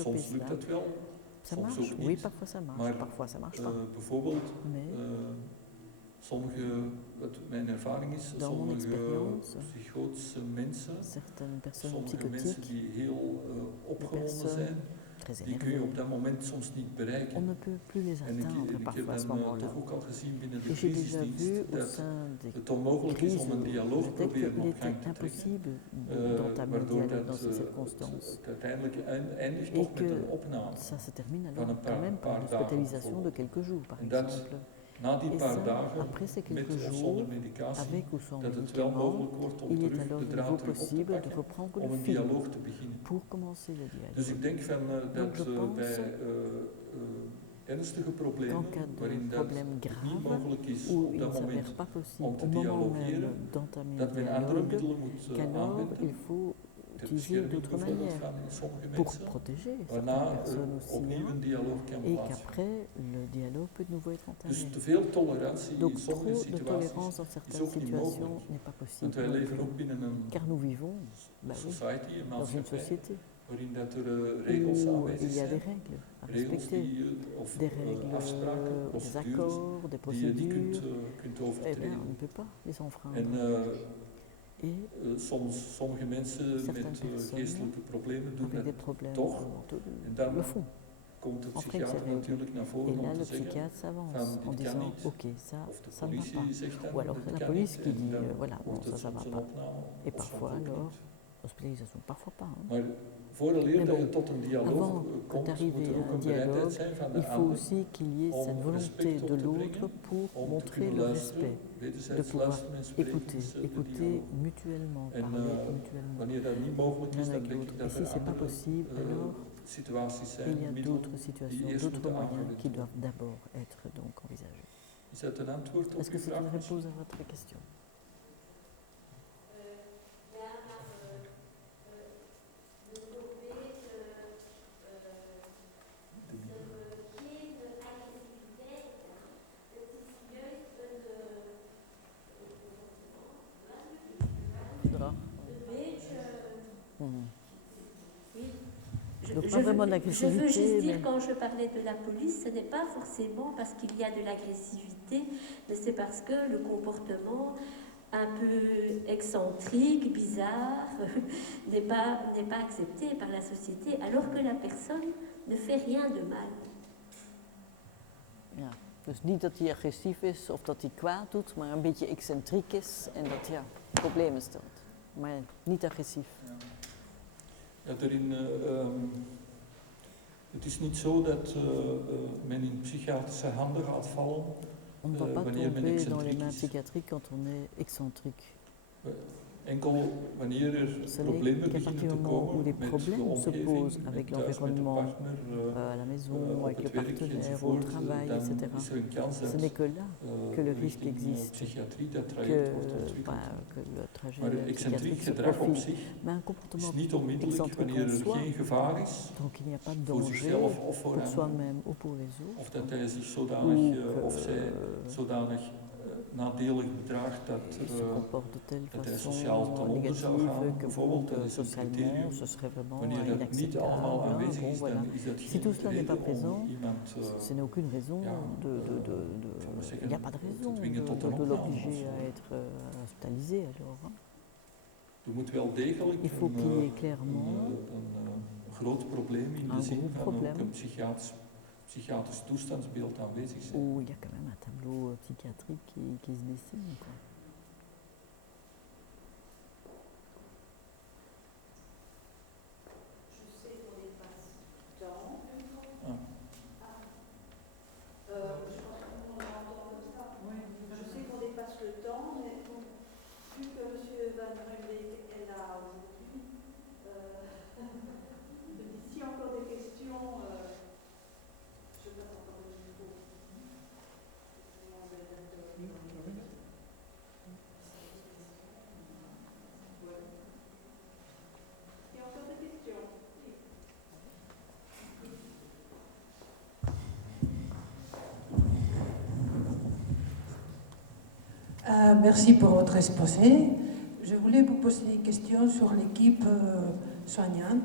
Soms lukt dat wel, Ça soms marche, ook oui, niet. parfois ça marche, Maar parfois ça marche pas. bijvoorbeeld, Mais wat mijn ervaring is, dans mon sommige expérience, psychotische mensen, certaines personnes sommige mensen psychotiques, die heel opgewonden zijn, très die kun je énervées, op dat moment soms niet on bereiken. ne peut plus les En ik atteindre heb parfois à ce dan moment-là. toch ook al gezien binnen de Et j'ai déjà vu crisisdienst au dat sein des het onmogelijk is crises om een où dialoog j'étais proberen qu'il op était gang te trekken, impossible d'entamer un waardoor dialogue dans dat ces circonstances. het uiteindelijk eindigt Et toch met que een opname. ça se termine Van alors een quand même par paar une dagen hospitalisation de bijvoorbeeld. quelques jours, par En dat exemple. na die Et paar ça, dagen, après ces met quelques of jours, zonder medicatie, avec ou sans dat het wel médicaments, mogelijk wordt om il est terug alors de de nouveau draad terug op te possible de pakken, reprendre om le een fil dialoog te beginnen. pour commencer le Dus dialogue. ik denk van, Donc je dat pense bij ernstige problemen, qu'en cas de waarin dat problème niet grave, mogelijk is où op il dat ne moment s'avère pas possible om te au moment dialogeren, même d'entamer un dat men andere dialogue, middelen moet qu'alors aanwenden, il faut ter utiliser bescherming d'autres bijvoorbeeld manières van sommige pour mensen, protéger waarna certaines personnes aussi, opnieuw een dialoog kan et plaatsvinden. qu'après le dialogue peut de nouveau être entamé. Dus te veel tolerantie Donc in sommige trop de situaties tolérance dans is certaines ook niet situations mogelijk. n'est pas possible. Want wij non leven plus. ook binnen een Car nous vivons oui, society, een dans une maatschappij, société waarin dat er regels où aanwezig il y a des zijn. règles à Regels respecter, die, of des règles, afspraken, des procedures accords, des die je niet procédures. kunt Eh bien, overtreden. on ne peut pas les enfreindre. En Et sommige mensen met certaines personnes geestelijke problemen doen avec des dat problèmes toch. mentaux En dan le font. komt de En psychiater fait, natuurlijk naar Et voren là, om le te zeggen, psychiatre s'avance van en dit kan disant niet. ok, ça, Of de ça ne va pas. politie zegt dan, Ou alors dit c'est la kan police niet. qui En dit dan voilà, non, wordt ça, het ça va soms een pas. opname, Et of parfois soms ook alors, niet. hospitalisation, parfois pas. Hein. Maar vooraleer Mais dat bon, je tot een dialoog avant komt, moet d'arriver er à ook un een bereidheid dialogue, zijn van de il faut ander aussi qu'il y ait om cette volonté respect op de te l'autre brengen, pour om te montrer kunnen le luisteren, respect, de wederzijds pouvoir luisteren en spreken écouter, tussen de écouter dialoog. mutuellement, En parler mutuellement wanneer dat niet mogelijk is, l'un dan avec denk l'autre. ik Et dat si er ce n'est pas andere possible, alors situaties il zijn, y a middelen d'autres die situations, eerst d'autres moeten moyens aangewend qui worden. doivent d'abord être donc envisagés. Is dat een antwoord op Est-ce que uw c'est une vraag? réponse à votre question? Donc pas vraiment je d'agressivité. veux juste dire, mais- quand je parlais de la police, ce n'est pas forcément parce qu'il y a de l'agressivité, mais c'est parce que le comportement un peu excentrique, bizarre, n'est pas accepté par la société, alors que la personne ne fait rien de mal. Ja, dus niet dat hij agressief is of dat hij kwaad doet, maar een beetje excentriek is en dat ja, problemen stelt. Maar niet agressief. Ja, het is niet zo dat men in psychiatrische handen gaat vallen On ne va pas wanneer men tomber dans les excentriek mains is. psychiatriques quand on est excentrique. Enkel wanneer er Ce n'est problemen qu'à beginnen partir te du moment komen où des met de problèmes se omgeving, posent avec thuis met de l'environnement, partner, à la maison, op avec le het werk partenaire, au enzovoort, travail, dan etc. is er een kans Ce dat n'est que là que le risque richting existe, psychiatrie dat que, traject wordt ontwikkeld. que le trajet Maar excentriek psychiatrique se gedrag op profile. zich Mais un is comportement niet onmiddellijk excentrique wanneer en er soi, geen gevaar is donc il n'y a pas de voor danger zichzelf of voor pour anderen. soi-même ou pour les autres, Of dat hij zich zodanig ou of zij zodanig nadelig bedraagt dat, il se comporte de telle dat hij sociaal ten façon onder zou négative gaan. que Bijvoorbeeld, dat pour is een socialement, criterium. ce serait vraiment Wanneer dat niet allemaal inacceptable. aanwezig Bon, is, voilà. dan is dat Si geen tout cela n'est pas reden présent, om iemand ce n'est aucune raison ja, il n'y a pas de raison dwingen tot een de opname of l'obliger zo. à être hospitalisé alors. Hein. Er moet wel degelijk Il faut qu'il y ait clairement een groot probleem in de un zin gros van ook problème. een psychiatrisch toestandsbeeld aanwezig zijn. Où il y a quand même un tableau psychiatrique qui se dessine. Quoi. Merci pour votre exposé. Je voulais vous poser une question sur l'équipe soignante.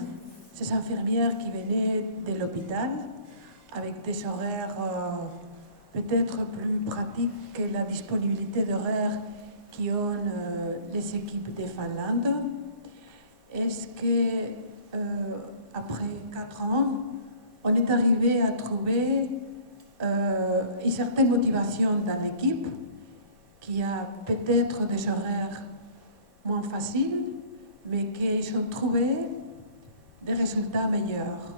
ces infirmières qui venaient de l'hôpital avec des horaires peut-être plus pratiques que la disponibilité d'horaires qui ont les équipes de Finlande. Est-ce que après 4 ans, on est arrivé à trouver une certaine motivation dans l'équipe, qui a peut-être des horaires moins faciles, mais qu'ils ont trouvé des résultats meilleurs?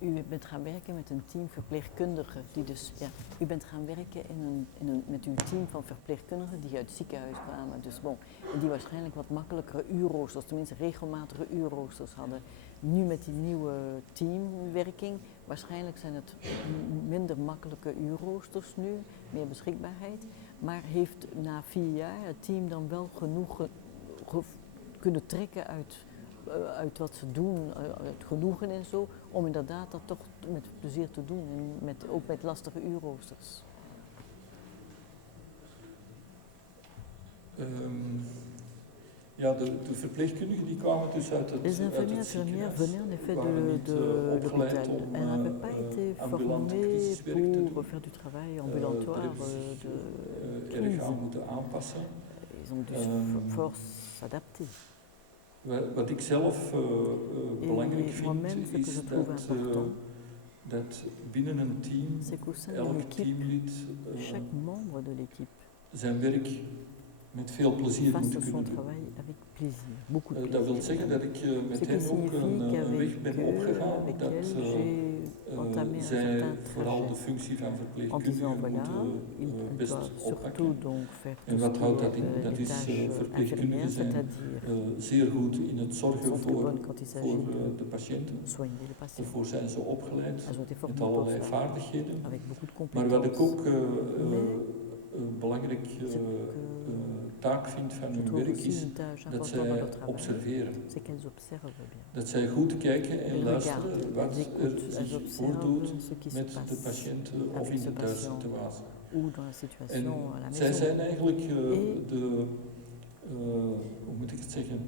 U bent gaan werken met een team verpleegkundigen die dus, ja, u bent gaan werken met uw team van verpleegkundigen die uit het ziekenhuis kwamen. Dus bon, en die waarschijnlijk wat makkelijkere uurroosters, tenminste regelmatige uurroosters hadden. Nu met die nieuwe teamwerking, waarschijnlijk zijn het minder makkelijke uurroosters nu, meer beschikbaarheid. Maar heeft na 4 jaar het team dan wel genoeg kunnen trekken uit wat ze doen, uit genoegen en zo, om inderdaad dat toch met plezier te doen en ook met lastige uurroosters? Ja, de verpleegkundigen die kwamen dus uit het Les infirmières ziekenhuis. venaient en effet waren niet de opgeleid l'hôpital. om Elles n'avaient pas été ambulante formées crisiswerk te doen. pour faire du travail Daar ambulatoire hebben ze de zich erg crise. aan moeten aanpassen. Ils ont dû fort s'adapter. Wat ik zelf belangrijk vind, moi-même, ce que je is trouve important, dat binnen een team c'est qu'au sein de elk l'équipe, teamlid chaque membre de l'équipe zijn werk met veel plezier fasse moet son kunnen doen. travail avec plaisir, beaucoup de Dat wil plaisir. zeggen dat ik Ce met qui hen ook signifie een qu'avec weg ben eux, opgegaan, avec dat elles, j'ai entamé un zij certain vooral de trajet functie van en verpleegkundige disant voilà, il moeten best doit oppakken. surtout donc faire En tout wat ce houdt qui dat in? est Dat les is tâches verpleegkundigen infirmières, zijn c'est-à-dire zeer goed in het elles zorgen sont très voor bonnes quand il s'agit de patiënten. de soigner les patients. Daarvoor zijn ze opgeleid Elles ont été met formées pour allerlei ça, vaardigheden. avec beaucoup de Maar wat ik compétences. ook belangrijk taak vind van Je hun trouve werk aussi is une tâche dat importante dans zij leur travail, observeren. c'est qu'elles observent bien. Dat zij goed kijken en Elles luisteren regardent, wat elles er écoutent, elles zich observent voordoet ce qui se met de passe patiënten of avec in ce de patient thuissituatie. ou dans la En situation à la zij maison. zijn eigenlijk hoe moet ik het zeggen,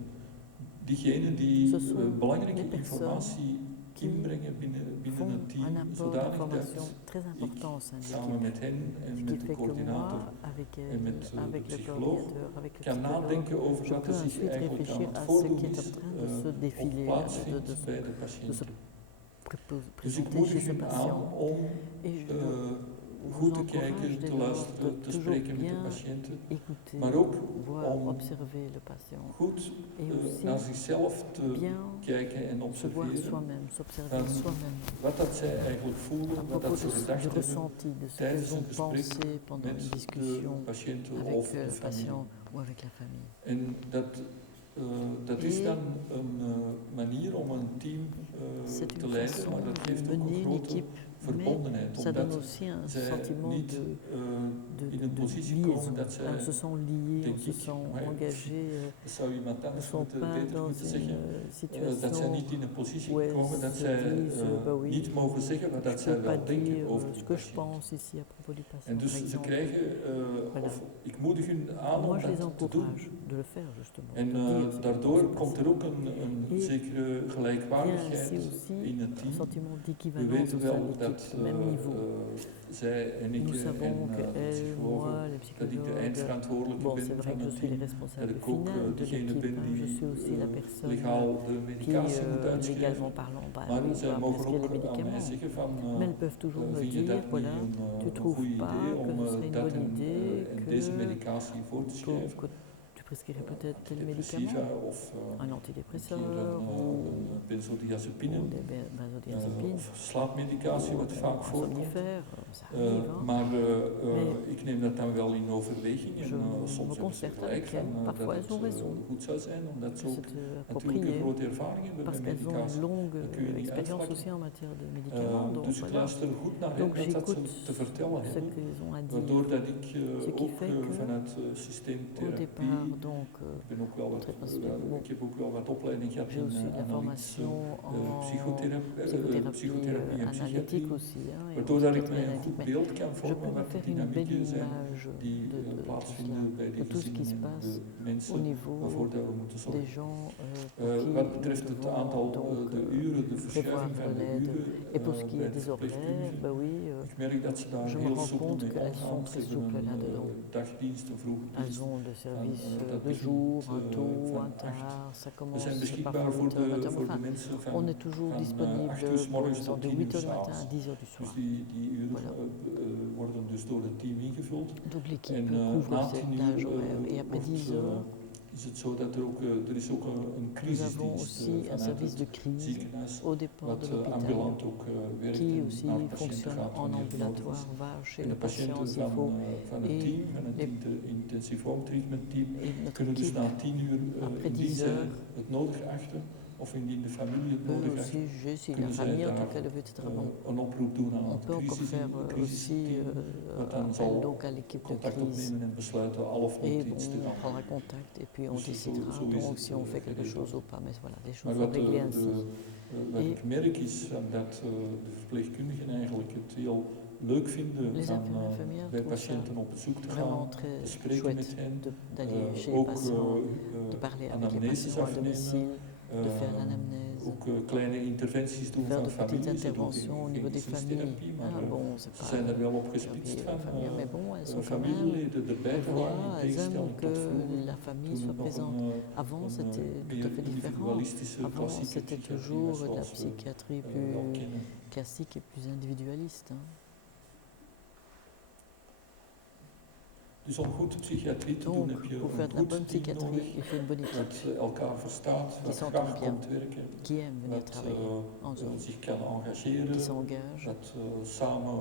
diegenen die Ce sont belangrijke les personnes informatie qui inbrengen binnen font het team, un apport zodanig d'information dat très important au sein de samen l'équipe. met hen en Ce qui met de fait que coördinator moi, avec, en met de avec le psycholoog coordinateur, avec le kan psychologue, nadenken over je wat er peux zich ensuite eigenlijk aan réfléchir het à ce voordoen qui est is en train de se of défiler, plaatsvindt de bij de se patiënten. Dus ik présenter moedig chez ce hen aan patient. om Et je goed te encourage kijken, dès te lors luisteren, de te toujours spreken met de bien patiënten, écouter, maar ook voir, om observer le patient goed et aussi naar zichzelf te bien kijken en se voir observeren soi-même, s'observer van soi-même. wat dat zij eigenlijk À voelen, wat propos dat ze du gedacht hebben ressenti, de ce tijdens qu'ils een ont gesprek pensé pendant met une de discussion patiënten avec of de le familie. patient ou avec la famille. En dat is dan een manier om een team C'est te une leiden, façon maar dat de geeft ook een mener une grote équipe, mais verbondenheid, ça donne omdat aussi un zij sentiment niet in een de positie liaison. komen dat zij, On se sent liés, on denk se ik, sent maar engagés, dat zou iemand ne anders sont pas beter dans moeten zeggen, une dat zij situation niet in een positie où elles komen dat se zij disent, bah oui, niet mogen zeggen wat dat je zij peux pas wel denken dire over ce die que je patiënt. pense ici à propos du patient, En par dus ze exemple. krijgen, Voilà. of ik moedig hun aan Moi, om je les dat te doen. encourage de le faire, justement. En de dire ce daardoor qu'ils komt pensent. er ook een Et zekere Il y a gelijkwaardigheid ainsi aussi in het un team. sentiment We d'équivalence weten au sein wel de dat l'équipe, même niveau. zij en ik Nous en savons de qu'elle, psychologen, moi, les dat ik de psychologues, eindverantwoordelijke bon, ben c'est vrai van que je het suis le team, dat responsable ik ook final de degene l'équipe, ben hein, je die suis aussi la personne legaal de qui, medicatie moet uitschrijven. légalement parlant, bah, Maar oui, zij doit mogen prescrire les ook aan mij médicaments. zeggen van, Mais elles peuvent toujours me vind je dire, dat niet voilà, tu een trouves goed pas idee que om ce serait une dat bonne idée en deze que, medicatie voor te schrijven? que tu prescrirais peut-être tel Antidepressiva médicament, of un een antidépresseur keer een benzodiazepine. ou des benzodiazépines, Of slaapmedicatie, wat vaak un voorkomt. somnifère, ça arrive. Hein. Maar Mais ik neem dat dan wel in overweging en je me soms hebben ze concerte gelijk avec van elles. dat Parfois elles ont het raison, goed zou zijn, omdat que ze ook c'est natuurlijk een approprié, grote ervaring hebben parce met qu'elles ont une medicatie. longue Dat kun je niet expérience uitvlakken. aussi en matière de médicaments. Donc Dus ik voilà, luister goed naar hen, donc wat dat j'écoute ze te vertellen ce hebben. qu'ils ont à dire. Waardoor dat ik Ce qui ook fait que vanuit Au systeemtherapie départ donc Ik ben ook wel ik heb ook wel wat opleiding gehad j'ai in aussi la analytische formation en psychothérapie psychothérapie en psychiatrie, analytique aussi. Hein, et en waardoor dat ik psychiatrie mij een goed analytique. beeld kan Je vormen peux me wat de faire une belle dynamieken zijn image die de cela, plaatsvinden bij de de tout ce qui gezinnen se en passe de au mensen niveau waarvoor dat we moeten zorgen. des gens pour qui Wat nous betreft het devons aantal, donc de uren, de prévoir verschuiving de van de l'aide. uren Et pour ce qui bij est de des horaires, verpleegkundigen, ben oui, ik merk dat ze daar je me heel rends soepel compte mee qu'elles sont omgaan. Ze très hebben souples een là-dedans. dagdienst, een vroege Elles dienst. ont des services dat de begint jour, un tôt, van un 8. tard, ça We commence zijn parfois beschikbaar 8 voor heures, 20 de heures. mensen van, On est toujours van 8 disponible uur 's pour morgens l'instant tot de 10 8 uur heures du matin 's à 10 heures du soir. Dus die uren Voilà. worden dus door het team ingevuld. Donc l'équipe En couvre na cette 10 plage uur horaire. Et après 10 heures, is het zo dat er is ook een nous avons crisisdienst aussi un vanuit service de het crise ziekenhuis, au départ de wat l'hôpital, ambulant ook werkt qui en aussi naar de patiënten fonctionne gaat en wanneer het nodig is. ambulatoire, va chez En le de patient patiënten s'il faut. van het Et team, van het les- intensive home treatment team, Et notre kunnen dus équipe na 10 uur, après indien 10 zij heures, het nodig achten, of indien de familie het peut nodig acht, aussi juger si la kunnen zij famille, en daar tout cas le veut, etc. Bon, een oproep doen aan on het peut encore faire aussi crisisteam, wat dan appel zal donc à l'équipe de contact crise. opnemen en besluiten al of Et niet bon, iets te on gaan. prendra contact et puis on Dus zo décidera is donc het si on fait quelque geregeld. chose ou pas. Mais voilà, les Maar choses sont wat, réglées ainsi. wat Et- ik merk is dat de verpleegkundigen eigenlijk het heel leuk vinden Les van infirmières bij trouvent ça patiënten op bezoek te gaan, vraiment te très spreken chouette met hen, d'aller chez les ook patients, de parler avec les anamneses patients à afnemen, domicile, de faire l'anamnèse, ook kleine interventies doen faire van de petites familie. Ze doen interventions au niveau des familles. gezinstherapie, maar Ah, bon, c'est ze pas zijn er wel op servir gespitst aux van familles, mais bon, elles sont quand même, familieleden erbij elles te halen, voient, in elles aiment tegenstelling tot que vroeger. la famille Toen soit het nog présente. Avant, een c'était tout meer à fait différent. individualistische, Avant, klassieke c'était psychiatrie was toujours de la zoals we psychiatrie wel plus kennen. classique et plus individualiste. Hein. Dus om goed psychiatrie te doen Donc, heb je pour faire een de la bonne goed team psychiatrie, nodig, il faut une bonne équipe dat elkaar verstaat, Die dat s'entend graag bien. komt werken, qui aime venir dat travailler en zone, zich kan engageren, qui s'engage, dat samen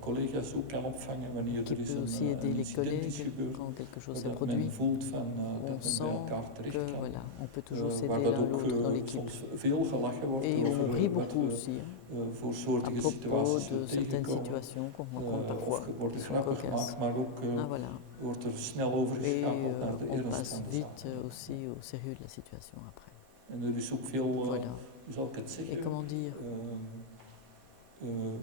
collega's ook kan opvangen wanneer qui er is peut aussi een aider les incident is collègues gebeurd, quand quelque chose s'est dat produit. men voelt van, On dat men bij sent elkaar terecht que kan. voilà, on peut toujours Waar s'aider dat l'un ook l'autre dans l'équipe. soms veel gelachen wordt Et over on rit wat beaucoup we aussi hein, voor à soortige propos situaties de we certaines tegenkomen. situations qu'on rencontre Of parfois, wordt er qui sont grappen cocasses. gemaakt, maar ook Ah voilà. wordt er snel over Et geschakeld naar de on ernst passe van de vite zaak. aussi au sérieux de la situation après. En er is ook veel, Voilà. hoe zal ik het Et zeggen, comment dire,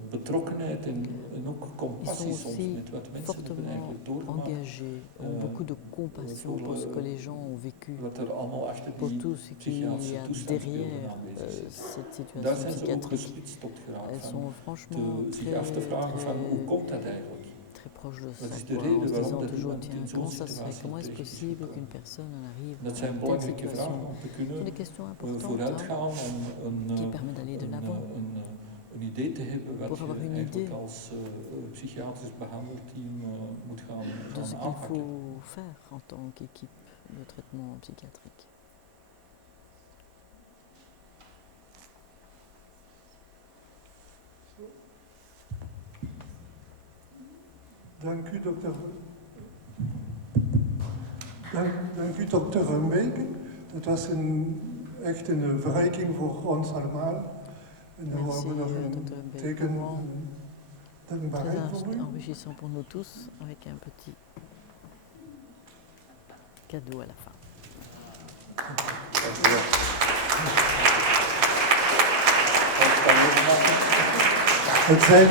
betrokkenheid en ook compassie Ils sont soms aussi met wat de mensen hebben fortement eigenlijk doorgemaakt. engagés, ont beaucoup de compassion pour ce que les gens ont vécu, Wat er allemaal achter pour die tout ce qu'il psychiatrische y a toestandsbeelden derrière aanwezig zit. cette Daar situation zijn ze ook psychiatrique. gespitst tot geraakt Elles van. sont franchement Zich af te vragen van hoe très, komt dat eigenlijk? très proches de Wat ça, is de quoi, reden en se waarom disant dat toujours, iemand in tiens, zo'n comment ça se fait, situatie comment est-ce terecht is possible gekomen? qu'une personne en arrive Dat dans zijn une telle belangrijke situation. vragen om te Ce kunnen sont des questions importantes hein, vooruitgaan, om qui permettent d'aller de l'avant. een idee te hebben wat Pour avoir je une eigenlijk idée als psychiatrisch behandelteam moet gaan de ce qu'il aanpakken. faut faire en tant qu'équipe de traitement psychiatrique. Dank u, dank u, dokter Rumbeke. Dat was echt een verrijking voor ons allemaal. En daar Merci, wou we nog Dr. een Rumbeke. teken Vraiment dankbaarheid voor très u. enrichissant pour nous tous, avec un petit cadeau à la fin. Het zijn